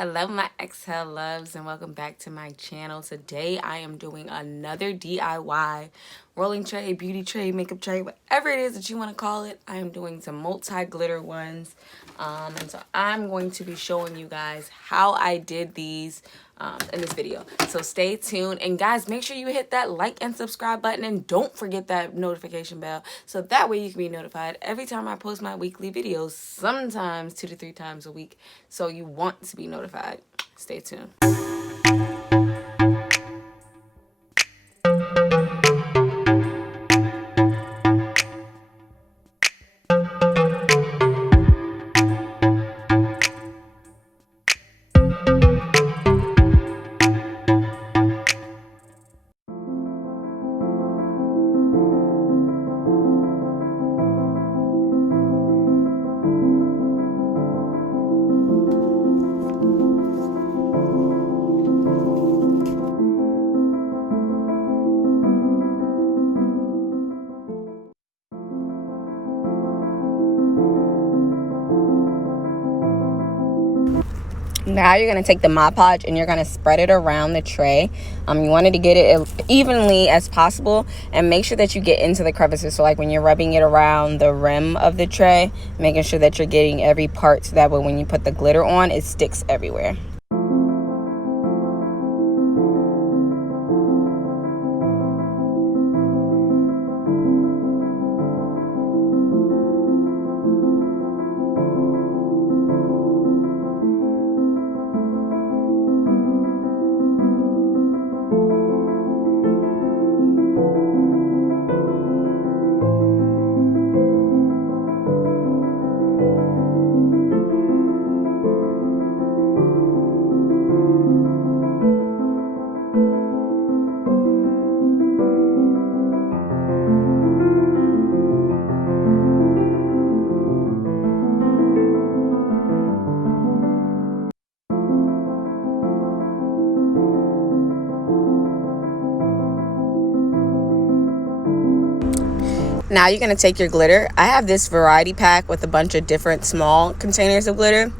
Hello my Xhale loves and welcome back to my channel. Today I am doing another DIY rolling tray, beauty tray, makeup tray, whatever it is that you want to call it. I am doing some multi-glitter ones. And so I'm going to be showing you guys how I did these in this video. So stay tuned. And guys, make sure you hit that like and subscribe button and don't forget that notification bell. So that way you can be notified every time I post my weekly videos, sometimes 2 to 3 times a week. So you want to be notified. Stay tuned. Now you're going to take the Modpodge and you're going to spread it around the tray. You wanted to get it evenly as possible and make sure that you get into the crevices. So like when you're rubbing it around the rim of the tray, making sure that you're getting every part so that way when you put the glitter on, it sticks everywhere. Now you're going to take your glitter. I have this variety pack with a bunch of different small containers of glitter.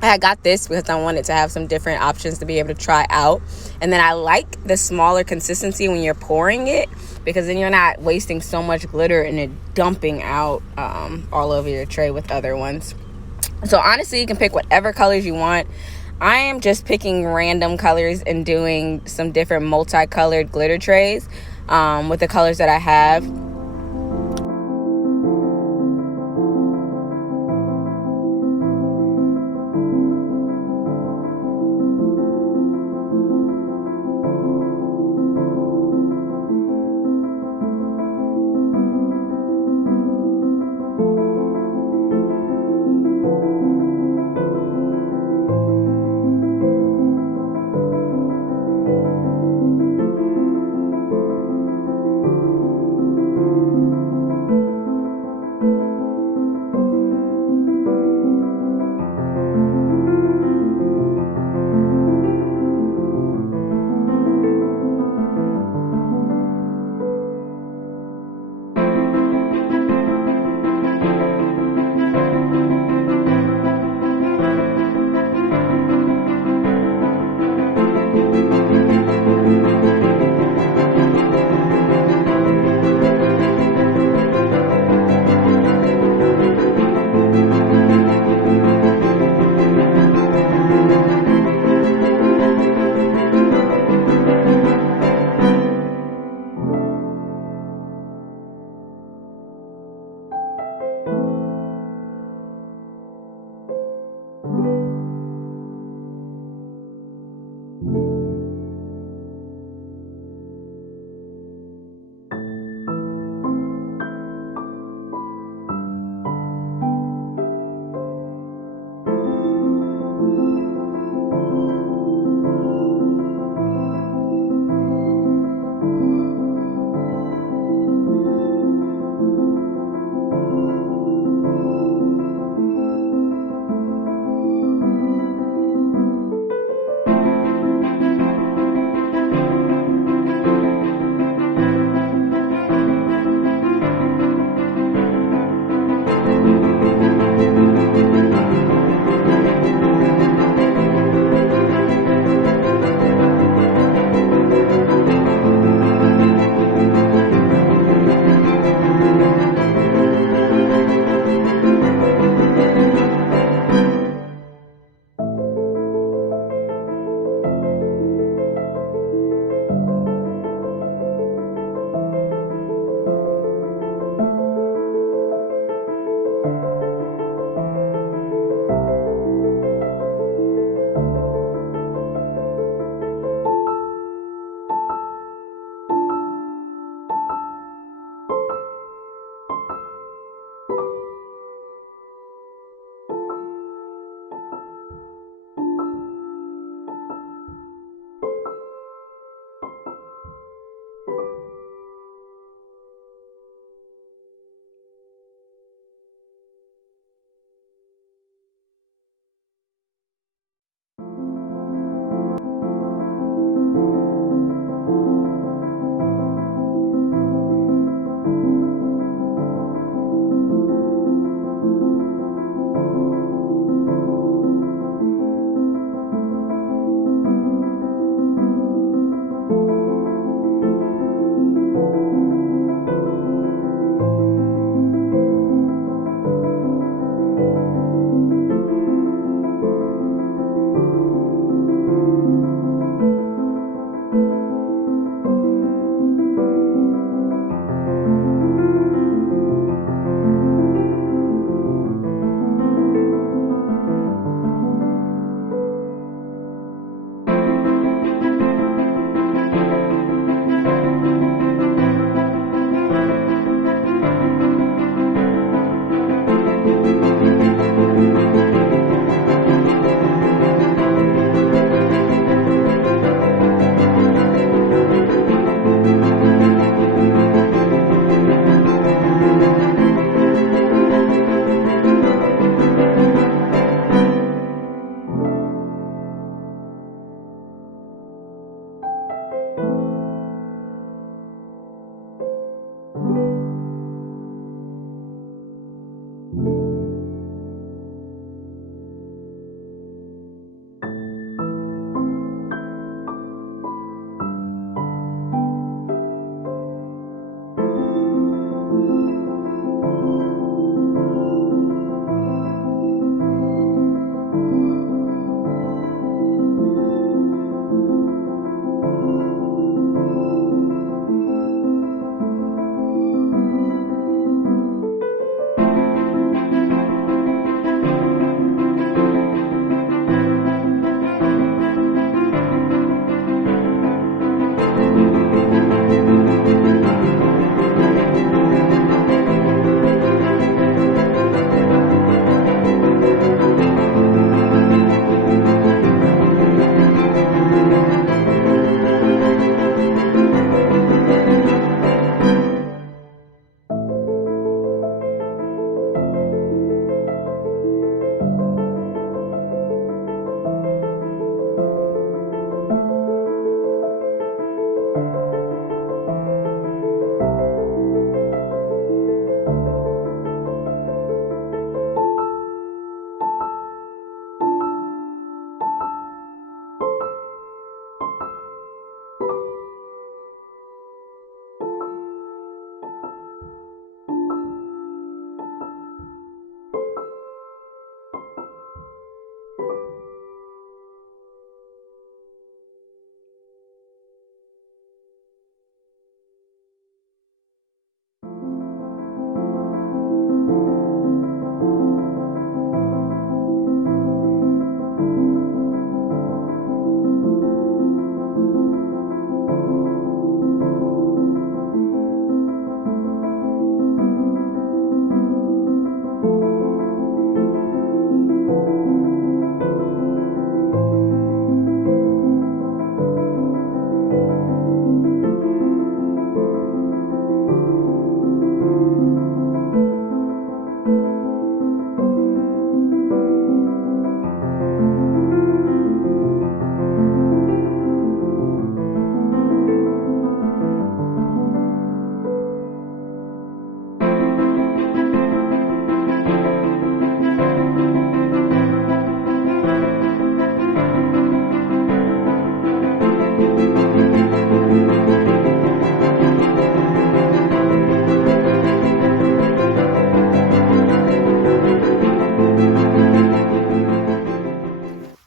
I got this because I wanted to have some different options to be able to try out. And then I like the smaller consistency when you're pouring it, because then you're not wasting so much glitter and it dumping out all over your tray with other ones. So honestly, you can pick whatever colors you want. I am just picking random colors and doing some different multicolored glitter trays with the colors that I have.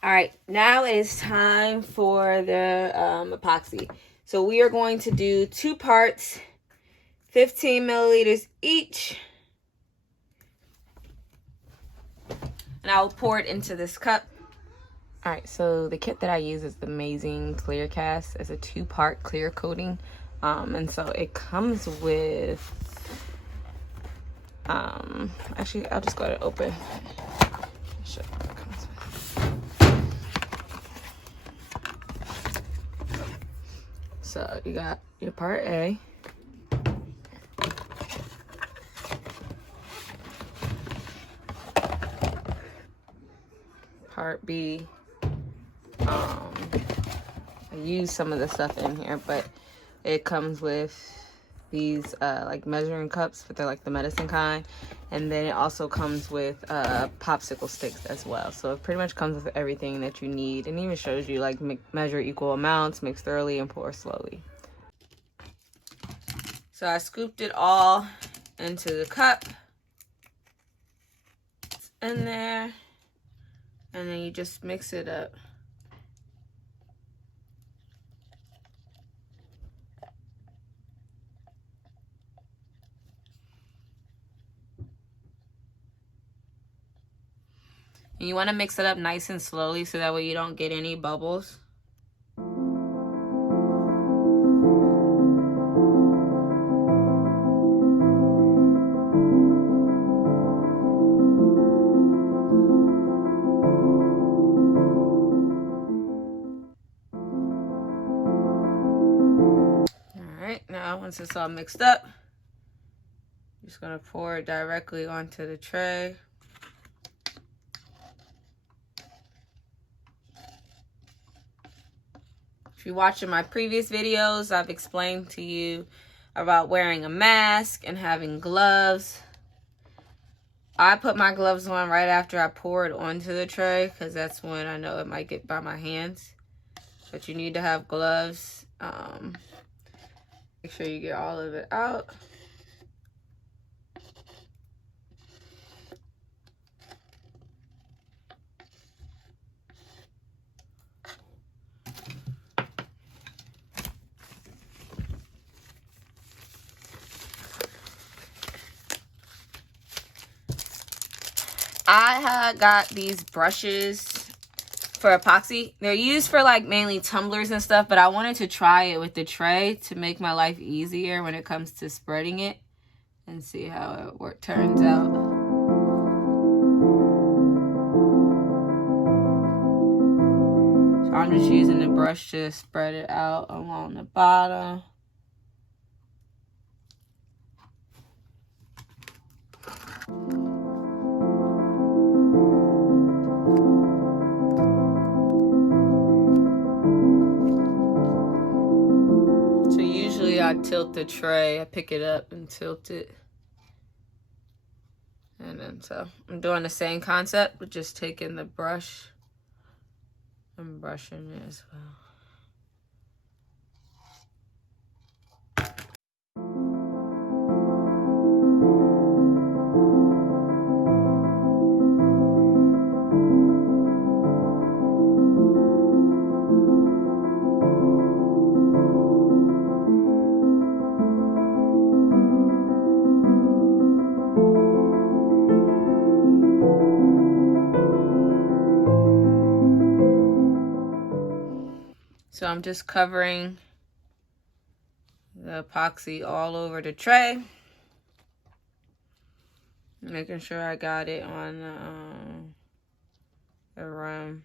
All right, now it is time for the epoxy. So we are going to do 2 parts, 15 milliliters each. And I will pour it into this cup. All right, so the kit that I use is the Amazing Clear Cast. It's a 2-part clear coating. And so it comes with, actually, I'll just go ahead and open. Show you what it comes with. So you got your part A. Part B. I use some of the stuff in here, but it comes with these like measuring cups, but they're like the medicine kind. And then it also comes with popsicle sticks as well. So it pretty much comes with everything that you need, and even shows you like measure equal amounts, mix thoroughly, and pour slowly. So I scooped it all into the cup. It's in there. And then you just mix it up. And you want to mix it up nice and slowly so that way you don't get any bubbles. Alright, now once it's all mixed up, I'm just going to pour it directly onto the tray. If you're watching my previous videos, I've explained to you about wearing a mask and having gloves. I put my gloves on right after I pour it onto the tray because that's when I know it might get by my hands. But you need to have gloves. Make sure you get all of it out. I had got these brushes for epoxy. They're used for like mainly tumblers and stuff, but I wanted to try it with the tray to make my life easier when it comes to spreading it and see how it turns out. So I'm just using the brush to spread it out along the bottom. I tilt the tray, I pick it up and tilt it. And then so I'm doing the same concept, but just taking the brush and brushing it as well. So I'm just covering the epoxy all over the tray. Making sure I got it on the rim.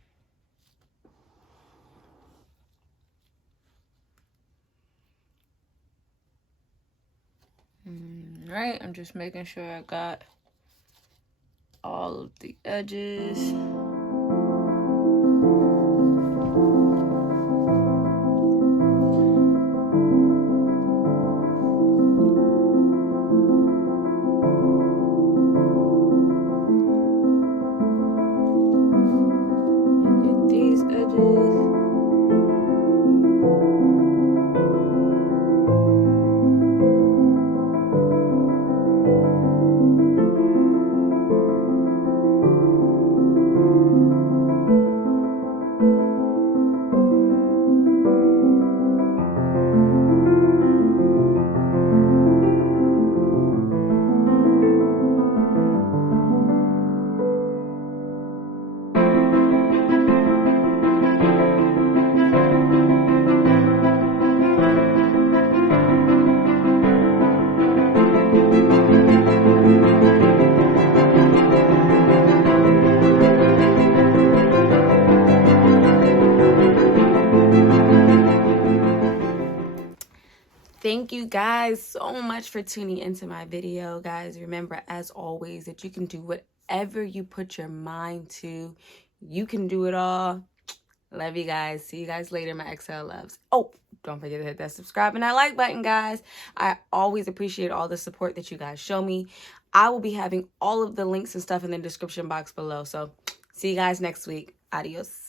Alright, I'm just making sure I got all of the edges. thank you guys so much for tuning into my video. Guys, remember, as always, that you can do whatever you put your mind to. You can do it all. Love you guys. See you guys later, my Xhale loves. Oh, don't forget to hit that subscribe and that like button, guys. I always appreciate all the support that you guys show me. I will be having all of the links and stuff in the description box below. So see you guys next week. Adios.